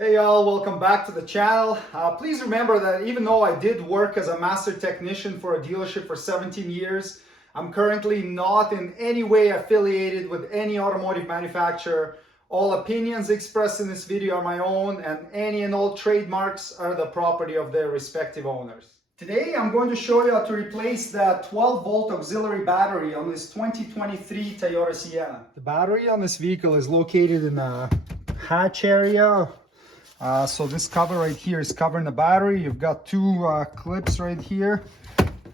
Hey y'all, welcome back to the channel. Please remember that even though I did work as a master technician for a dealership for 17 years, I'm currently not in any way affiliated with any automotive manufacturer. All opinions expressed in this video are my own, and any and all trademarks are the property of their respective owners. Today I'm going to show you how to replace the 12-volt auxiliary battery on this 2023 Toyota Sienna. The battery on this vehicle is located in the hatch area. So this cover right here is covering the battery. You've got two clips right here,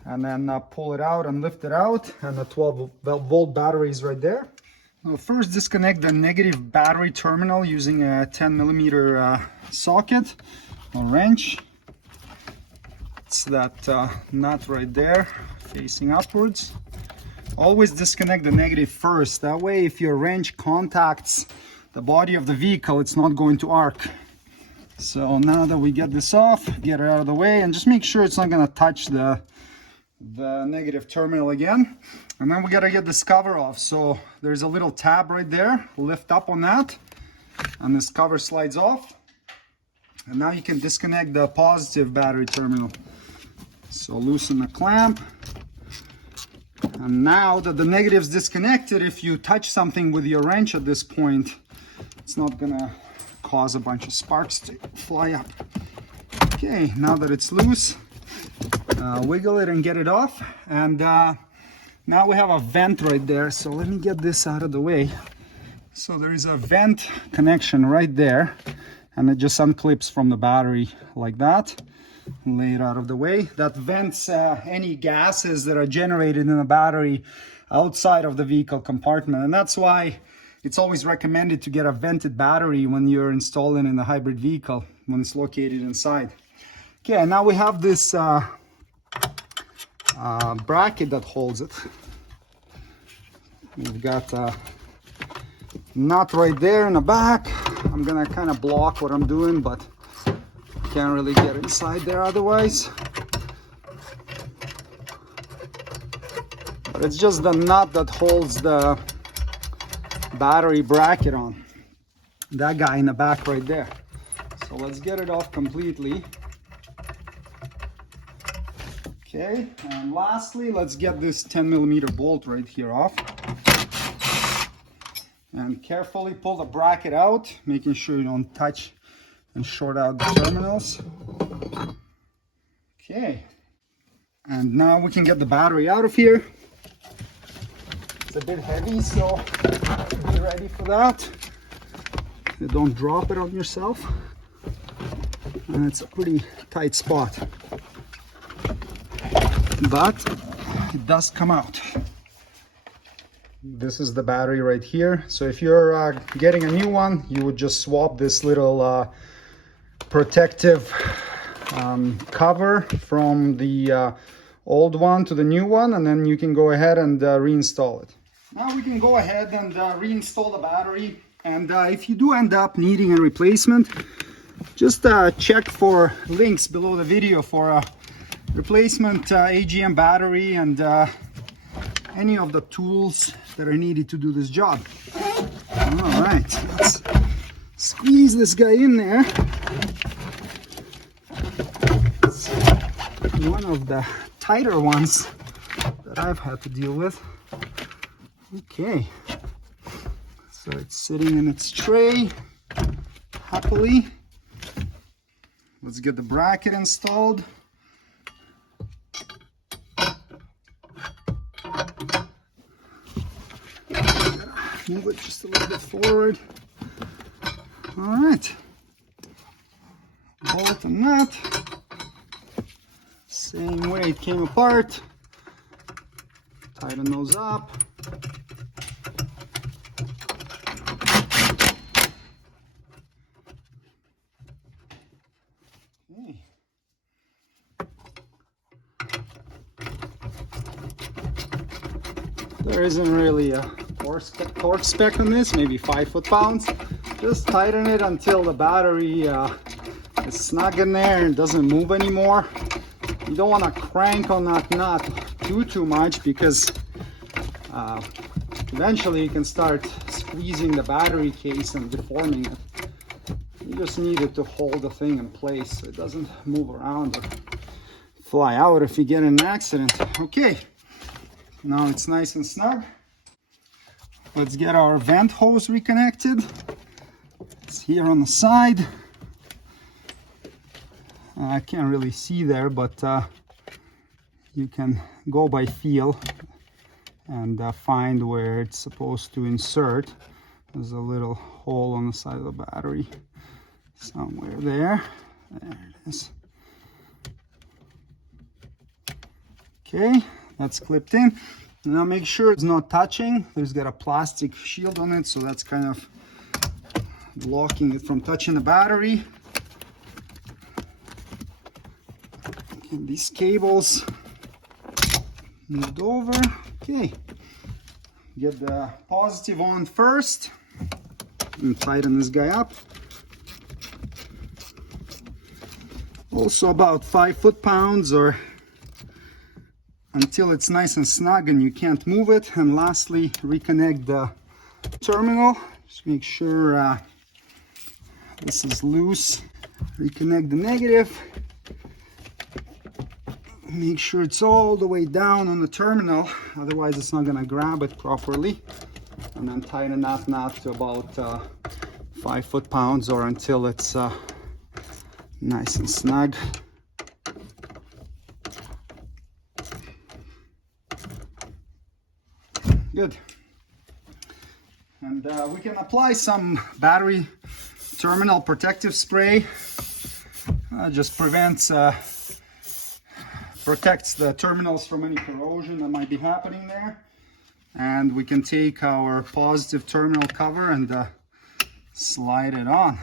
and then pull it out and lift it out, and the 12-volt battery is right there. Now first disconnect the negative battery terminal using a 10mm socket or wrench. It's that nut right there facing upwards. Always disconnect the negative first. That way if your wrench contacts the body of the vehicle, it's not going to arc. So now that we get this off, get it out of the way, and just make sure it's not going to touch the negative terminal again. And then we got to get this cover off. So there's a little tab right there. Lift up on that, and this cover slides off. And now you can disconnect the positive battery terminal. So loosen the clamp. And now that the negative's disconnected, if you touch something with your wrench at this point, it's not going to cause a bunch of sparks to fly up. Okay, now that it's loose, wiggle it and get it off. And now we have a vent right there, so let me get this out of the way. So there is a vent connection right there, and it just unclips from the battery like that. Lay it out of the way. That vents any gases that are generated in the battery outside of the vehicle compartment, and that's why it's always recommended to get a vented battery when you're installing in the hybrid vehicle, when it's located inside. Okay, now we have this bracket that holds it. We've got a nut right there in the back. I'm gonna kind of block what I'm doing, but can't really get inside there otherwise. But it's just the nut that holds the battery bracket on, that guy in the back right there. So let's get it off completely. Okay, and lastly, let's get this 10mm bolt right here off, and carefully pull the bracket out, making sure you don't touch and short out the terminals. Okay, and now we can get the battery out of here. It's a bit heavy, so be ready for that. You don't drop it on yourself, and it's a pretty tight spot, but it does come out. This is the battery right here. So if you're getting a new one, you would just swap this little protective cover from the old one to the new one, and then you can go ahead and reinstall it. Now we can go ahead and reinstall the battery, and if you do end up needing a replacement, just check for links below the video for a replacement AGM battery and any of the tools that are needed to do this job. All right, let's squeeze this guy in there. It's one of the tighter ones that I've had to deal with. Okay, so it's sitting in its tray happily. Let's get the bracket installed. Move it just a little bit forward. All right, bolt and nut, same way it came apart. Tighten those up. Okay. There isn't really a torque spec on this, maybe 5 foot-pounds. Just tighten it until the battery is snug in there and doesn't move anymore. You don't want to crank on that nut too much, because eventually you can start squeezing the battery case and deforming it. You just need it to hold the thing in place so it doesn't move around or fly out if you get in an accident. Okay, now it's nice and snug. Let's get our vent hose reconnected. It's here on the side. I can't really see there, but you can go by feel and find where it's supposed to insert. There's a little hole on the side of the battery somewhere there. There it is. Okay, that's clipped in. Now make sure it's not touching. There's got a plastic shield on it, so that's kind of blocking it from touching the battery. And these cables moved over. Okay, get the positive on first and tighten this guy up. Also about 5 foot-pounds, or until it's nice and snug and you can't move it. And lastly, reconnect the terminal. Just make sure this is loose. Reconnect the negative. Make sure it's all the way down on the terminal, otherwise it's not going to grab it properly. And then tighten that knot to about 5 foot-pounds, or until it's nice and snug. Good. And we can apply some battery terminal protective spray. Just protects the terminals from any corrosion that might be happening there. And we can take our positive terminal cover and slide it on.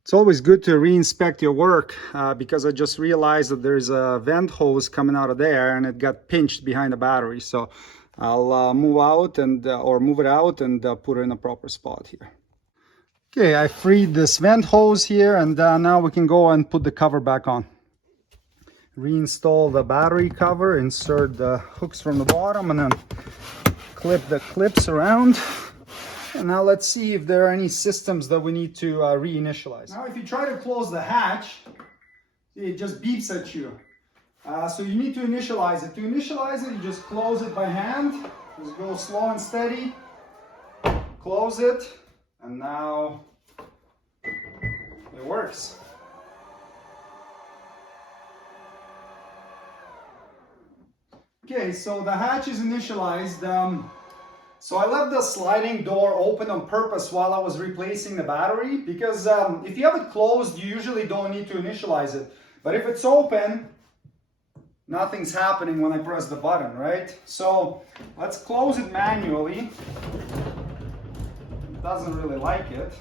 It's always good to re-inspect your work because I just realized that there's a vent hose coming out of there and it got pinched behind the battery. So I'll move out and move it out and put it in a proper spot here. Okay, I freed this vent hose here, and now we can go and put the cover back on. Reinstall the battery cover, insert the hooks from the bottom, and then clip the clips around. And now let's see if there are any systems that we need to reinitialize. Now if you try to close the hatch, it just beeps at you. So you need to initialize it. To initialize it, you just close it by hand. Just go slow and steady. Close it, and now it works. Okay, so the hatch is initialized. So I left the sliding door open on purpose while I was replacing the battery, because if you have it closed, you usually don't need to initialize it. But if it's open, nothing's happening when I press the button, right? So let's close it manually. It doesn't really like it.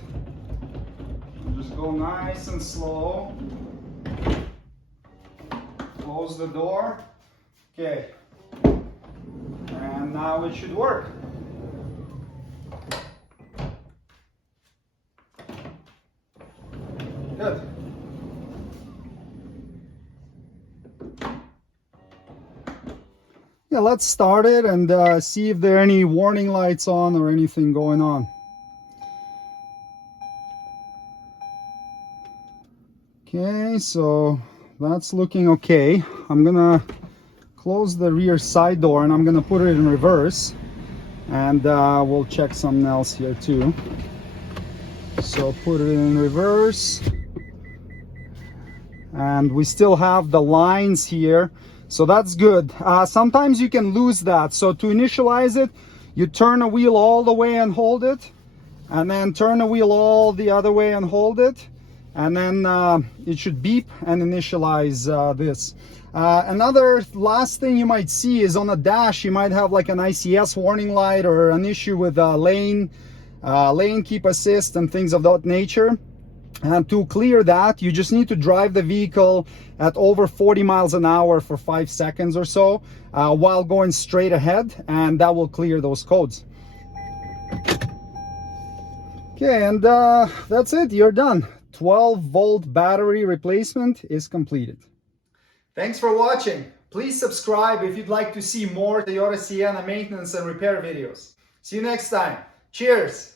Just go nice and slow. Close the door. Okay. And now it should work. Good. Yeah, let's start it and see if there are any warning lights on or anything going on. Okay, so that's looking okay. I'm gonna close the rear side door and I'm gonna put it in reverse, and we'll check something else here too. So put it in reverse, and we still have the lines here, so that's good. Sometimes you can lose that, so to initialize it, you turn the wheel all the way and hold it, and then turn the wheel all the other way and hold it, and then it should beep and initialize this. Another last thing you might see is on the dash, you might have like an ICS warning light or an issue with lane keep assist and things of that nature. And to clear that, you just need to drive the vehicle at over 40 miles an hour for 5 seconds or so while going straight ahead, and that will clear those codes. Okay, and that's it, you're done. 12-volt battery replacement is completed. Thanks for watching. Please subscribe if you'd like to see more Toyota Sienna maintenance and repair videos. See you next time. Cheers!